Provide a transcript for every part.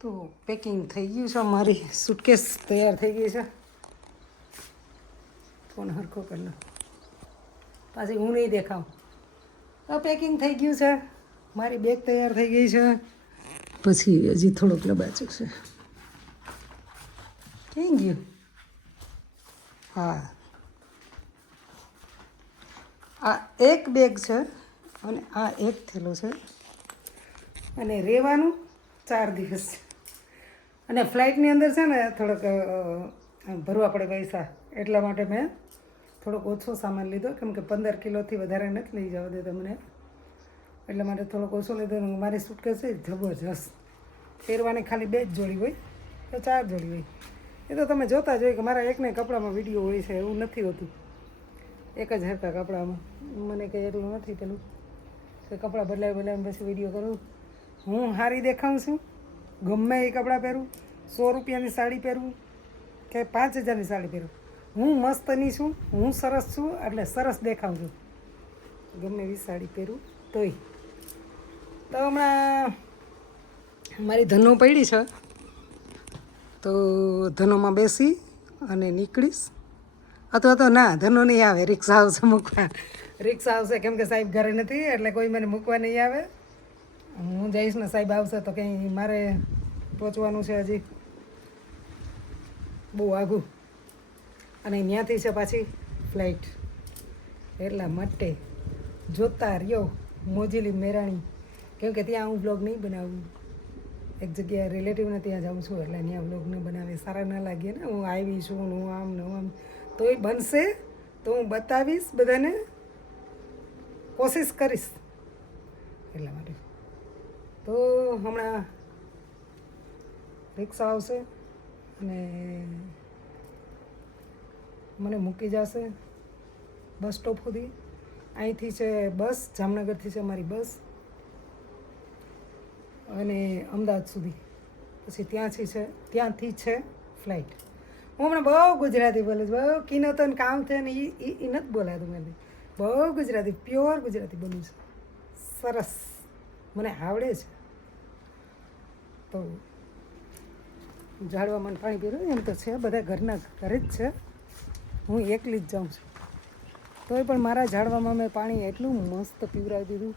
તો પેકિંગ થઈ ગયું છે, મારી સુટકેસ તૈયાર થઈ ગઈ છે. ફોન હરખો કરી લો, પાછી હું નહીં દેખાઉં. તો પેકિંગ થઈ ગયું છે, મારી બેગ તૈયાર થઈ ગઈ છે. પછી હજી થોડોક લબાચું છે. થઈ ગયું. હા, આ એક બેગ છે અને આ એક થેલો છે અને રહેવાનું 4 દિવસ છે. અને ફ્લાઇટની અંદર છે ને થોડોક ભરવા પડે પૈસા, એટલા માટે મેં થોડોક ઓછો સામાન લીધો, કેમ કે 15 કિલોથી વધારે નથી લઈ જવા દે તમને, એટલા માટે થોડોક ઓછો લીધો. મારી સુટકેસ છે જબરજસ્ત, પહેરવાની ખાલી 2 જ જોડી હોય તો 4 જોડી હોય. એ તો તમે જોતા જ હોય કે મારા એકને કપડામાં વિડીયો હોય છે, એવું નથી હોતું એક જ હરખા કપડામાં. મને કંઈ એટલું નથી પેલું કે કપડાં બદલાવી પછી વિડીયો કરું. હું સારી દેખાઉં છું, ગમે એ કપડાં પહેરું, 100 રૂપિયાની સાડી પહેરું કે 5000ની સાડી પહેરું, હું મસ્તની છું, હું સરસ છું, એટલે સરસ દેખાઉં છું ગમે એવી સાડી પહેરું તોય. તો હમણાં મારી ધનો પડી છે, તો ધનોમાં બેસી અને નીકળીશ. અથવા તો ના, ધનો નહીં આવે, રિક્ષા આવશે મૂકવા. રિક્ષા આવશે કેમ કે સાહેબ ઘરે નથી, એટલે કોઈ મને મૂકવા નહીં આવે. હું જઈશ ને સાહેબ આવશે તો કંઈ મારે પહોંચવાનું છે હજી બહુ આઘું, અને ત્યાંથી છે પાછી ફ્લાઇટ. એટલા માટે જોતા રહ્યો મોજીલી મેરાણી, કેમ કે ત્યાં હું બ્લોગ નહીં બનાવું. એક જગ્યાએ રિલેટિવને ત્યાં જાઉં છું, એટલે ત્યાં બ્લોગ ન બનાવે, સારા ન લાગે ને. હું આવી છું ને હું આમ ને હું આમ, તો એ બનશે તો હું બતાવીશ બધાને, કોશિશ કરીશ. એટલા માટે તો હમણાં રિક્ષા આવશે અને મને મૂકી જશે બસ સ્ટોપ સુધી. અહીંથી છે બસ, જામનગરથી છે મારી બસ, અને અમદાવાદ સુધી. પછી ત્યાંથી છે ફ્લાઇટ. હું હમણાં બહુ ગુજરાતી બોલું છું, બહુ કીનો તો કામ છે ને એ નથી બોલાતું મને. બહુ ગુજરાતી, પ્યોર ગુજરાતી બોલું છું, સરસ મને આવડે છે. તો ઝાડવા મને પાણી પીવું એમ તો છે, બધા ઘરના ઘરે જ છે, હું એકલી જ જાઉં છું. તોય પણ મારા ઝાડવામાં મેં પાણી એટલું મસ્ત પીવડાવી દીધું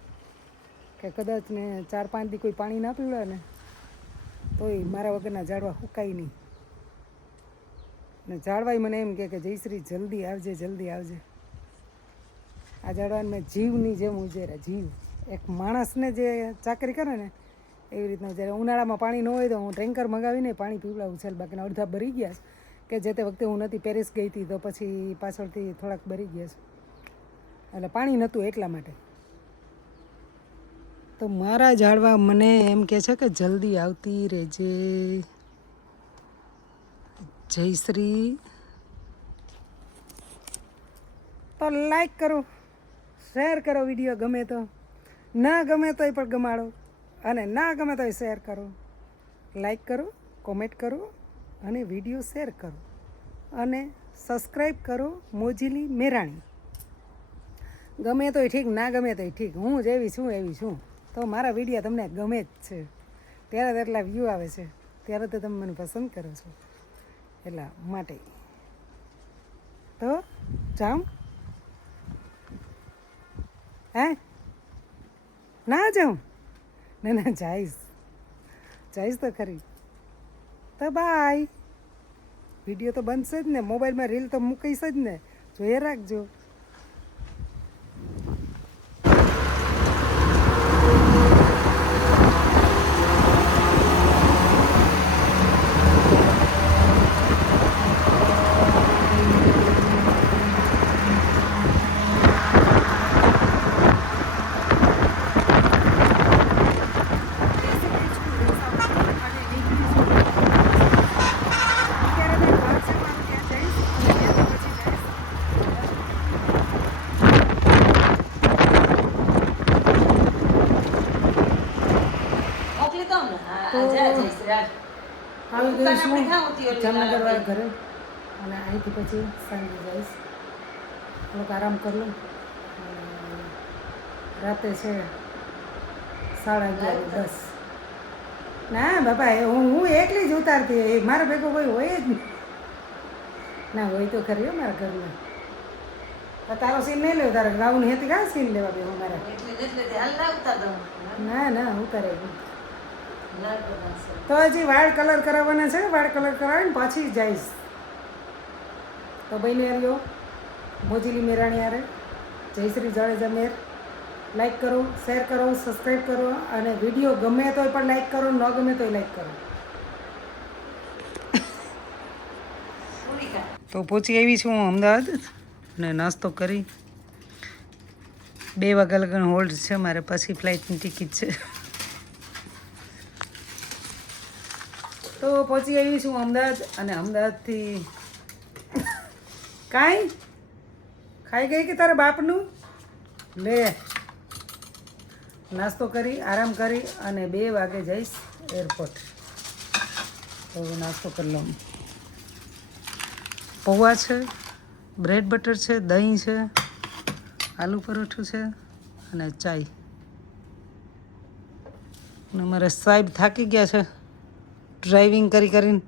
કે કદાચ ને 4-5 દી કોઈ પાણી ના પીવડાવે ને તોય મારા વગરના ઝાડવા સુકાય નહીં. ને ઝાડવાય મને એમ કે જયશ્રી જલ્દી આવજે, જલ્દી આવજે. આ ઝાડવાને મેં જીવની જેમ ઉજેરા, જીવ. એક માણસને જે ચાકરી કરે ને એવી રીતના જ્યારે ઉનાળામાં પાણી ન હોય તો હું ટેન્કર મંગાવીને પાણી પીવડાવું છે. બાકીના અડધા ભરી ગયા છે, કે જે તે વખતે હું નથી પેરિસ ગઈ હતી તો પછી પાછળથી થોડાક ભરી ગયા છે, એટલે પાણી નહોતું એટલા માટે. તો મારા ઝાડવા મને એમ કહે છે કે જલ્દી આવતી રહેજે જયશ્રી. તો લાઈક કરો, શેર કરો વિડીયો, ગમે તો, ના ગમે તોય પણ ગમાડો, અને ના ગમે તોય શેર કરો. લાઈક કરો, કોમેન્ટ કરો અને વિડીયો શેર કરો, અને સબસ્ક્રાઈબ કરો મોજીલી મેરાણી. ગમે તોય ઠીક, ના ગમે તોય ઠીક, હું જેવી છું એવી છું. તો મારા વિડીયો તમને ગમે જ છે, ત્યારે તો એટલા વ્યૂ આવે છે, ત્યારે તો તમે મને પસંદ કરો છો, એટલા માટે. તો જાઉં? હે ના જાઉં? ના જઈશ તો ખરી. તો બાય. વિડીયો તો બનશે જ ને, મોબાઈલમાં રીલ તો મૂકીશ જ ને, જોઈએ રાખજો. આવી ગઈશું જામનગરવાળા ઘરે, અને અહીંથી પછી સાંજે જઈશ, થોડોક આરામ કરું. રાતે છે 11:30. ના બાપા હું એકલી જ ઉતારતી મારા ભેગો કોઈ હોય જ નહીં ના હોય તો ખરી હો મારા ઘરમાં તારો સીન નહીં લેવો તારે ગાઉન હેતી કાં સીન લેવા બેહો મારા ના ના ઉતારે તો હજી વાળ કલર કરાવવાના છે વાળ કલર કરાવીને પાછી જઈશ તો બહેની આવ્યો મોજીલી મેરાણી આરે જયશ્રી જાડેજા મેર લાઈક કરો શેર કરો સબસ્ક્રાઈબ કરો અને વિડીયો ગમે તોય પણ લાઈક કરો ન ગમે તોય લાઈક કરો તો પહોંચી આવી છું હું અમદાવાદ અને નાસ્તો કરી 2 વાગ્યા લગન હોલ્ડ છે મારે પછી ફ્લાઇટની ટિકિટ છે તો પહોંચી આવી છું અમદાવાદ અને અમદાવાદથી કાંઈ ખાઈ ગઈ કે તારા બાપનું લે નાસ્તો કરી આરામ કરી અને 2 વાગે જઈશ એરપોર્ટ તો નાસ્તો કરી લઉં પૌવા છે બ્રેડ બટર છે દહીં છે આલુ પરોઠું છે અને ચાય અને મારા સાહેબ થાકી ગયા છે ડ્રાઇવિંગ કરી કરીને